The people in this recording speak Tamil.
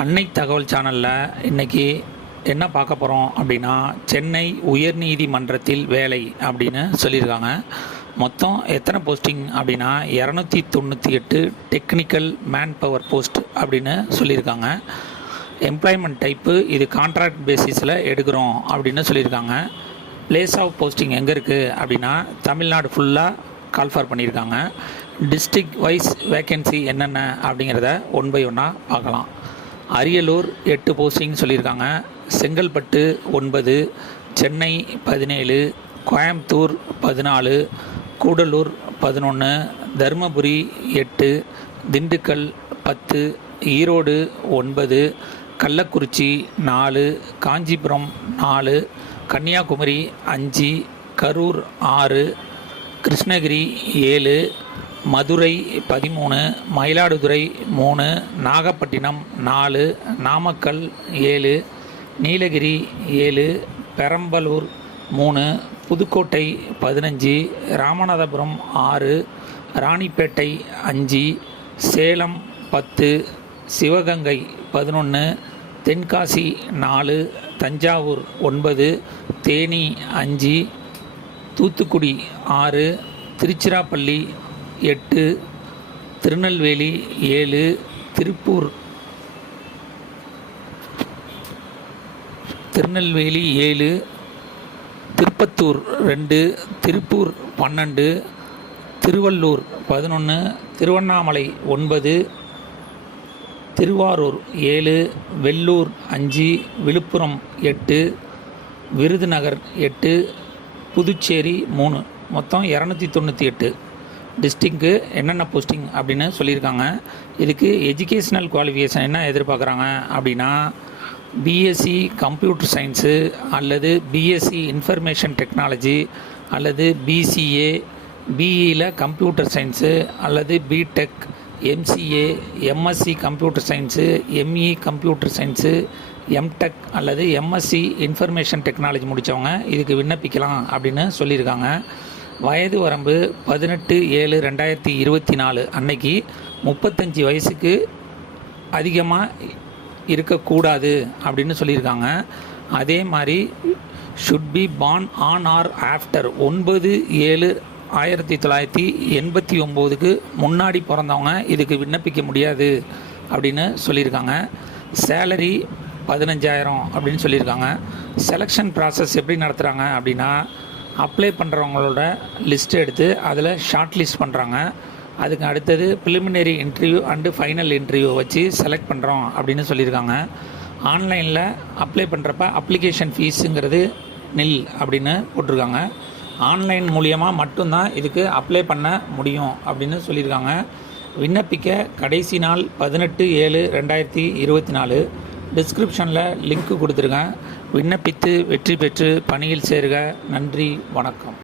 அன்னை தகவல் சேனலில் இன்றைக்கி என்ன பார்க்க போகிறோம் அப்படின்னா, சென்னை உயர்நீதிமன்றத்தில் வேலை அப்படின்னு சொல்லியிருக்காங்க. மொத்தம் எத்தனை போஸ்டிங் அப்படின்னா 298 டெக்னிக்கல் மேன் பவர் போஸ்ட் அப்படின்னு சொல்லியிருக்காங்க. எம்ப்ளாய்மெண்ட் டைப்பு இது கான்ட்ராக்ட் பேசிஸில் எடுக்கிறோம் அப்படின்னு சொல்லியிருக்காங்க. பிளேஸ் ஆஃப் போஸ்டிங் எங்கே இருக்குது அப்படின்னா தமிழ்நாடு ஃபுல்லாக கால்ஃபார் பண்ணியிருக்காங்க. டிஸ்ட்ரிக்ட் வைஸ் வேக்கன்சி என்னென்ன அப்படிங்கிறத ஒன் பை ஒன்னாக பார்க்கலாம். அரியலூர் 8 போஸ்டிங் சொல்லியிருக்காங்க. செங்கல்பட்டு 9, சென்னை 17, கோயம்புத்தூர் 14, கூடலூர் 11, தருமபுரி 8, திண்டுக்கல் 10, ஈரோடு 9, கள்ளக்குறிச்சி 4, காஞ்சிபுரம் 4, கன்னியாகுமரி 5, கரூர் 6, கிருஷ்ணகிரி 7, மதுரை 13, மயிலாடுதுறை 3, நாகப்பட்டினம் 4, நாமக்கல் 7, நீலகிரி 7, பெரம்பலூர் 3, புதுக்கோட்டை 15, ராமநாதபுரம் 6, ராணிப்பேட்டை 5, சேலம் 10, சிவகங்கை 11, தென்காசி 4, தஞ்சாவூர் 9, தேனி 5, தூத்துக்குடி 6, திருச்சிராப்பள்ளி 8, திருநெல்வேலி 7, திருப்பூர் 7, திருப்பத்தூர் 2, திருப்பூர் 12, திருவள்ளூர் 11, திருவண்ணாமலை 9, திருவாரூர் 7, வெள்ளூர் 5, விழுப்புரம் 8, விருதுநகர் 8, புதுச்சேரி 3, மொத்தம் 298 டிஸ்ட்ரிக்ட்டு என்னென்ன போஸ்டிங் அப்படின்னு சொல்லியிருக்காங்க. இதுக்கு எஜுகேஷ்னல் குவாலிஃபிகேஷன் என்ன எதிர்பார்க்குறாங்க அப்படின்னா, பிஎஸ்சி கம்ப்யூட்டர் சயின்ஸு அல்லது பிஎஸ்சி இன்ஃபர்மேஷன் டெக்னாலஜி அல்லது பிசிஏ, பிஇயில் கம்ப்யூட்டர் சயின்ஸு அல்லது BTech, MCA, MSc computer science, ME computer science, MTech அல்லது எம்எஸ்சி இன்ஃபர்மேஷன் டெக்னாலஜி முடித்தவங்க இதுக்கு விண்ணப்பிக்கலாம் அப்படின்னு சொல்லியிருக்காங்க. வயது வரம்பு 18/7/2024 அன்னைக்கு 35 வயசுக்கு அதிகமாக இருக்கக்கூடாது அப்படின்னு சொல்லியிருக்காங்க. அதே மாதிரி should be born on or after 9/7/1989க்கு முன்னாடி பிறந்தவங்க இதுக்கு விண்ணப்பிக்க முடியாது அப்படின்னு சொல்லியிருக்காங்க. சேலரி 15,000 அப்படின்னு சொல்லியிருக்காங்க. செலெக்ஷன் ப்ராசஸ் எப்படி நடத்துகிறாங்க அப்படின்னா, அப்ளை பண்ணுறவங்களோட லிஸ்ட் எடுத்து அதில் ஷார்ட் லிஸ்ட் பண்ணுறாங்க. அதுக்கு அடுத்தது preliminary interview and final interview வச்சு செலக்ட் பண்ணுறோம் அப்படின்னு சொல்லியிருக்காங்க. ஆன்லைனில் அப்ளை பண்ணுறப்ப அப்ளிகேஷன் ஃபீஸுங்கிறது நில் அப்படின்னு போட்டிருக்காங்க. ஆன்லைன் மூலியமாக மட்டும்தான் இதுக்கு அப்ளை பண்ண முடியும் அப்படின்னு சொல்லியிருக்காங்க. விண்ணப்பிக்க கடைசி நாள் 18/7/2024. டிஸ்கிரிப்ஷனில் லிங்க் கொடுத்துருக்கேன். விண்ணப்பித்து வெற்றி பெற்று பணியில் சேருக. நன்றி, வணக்கம்.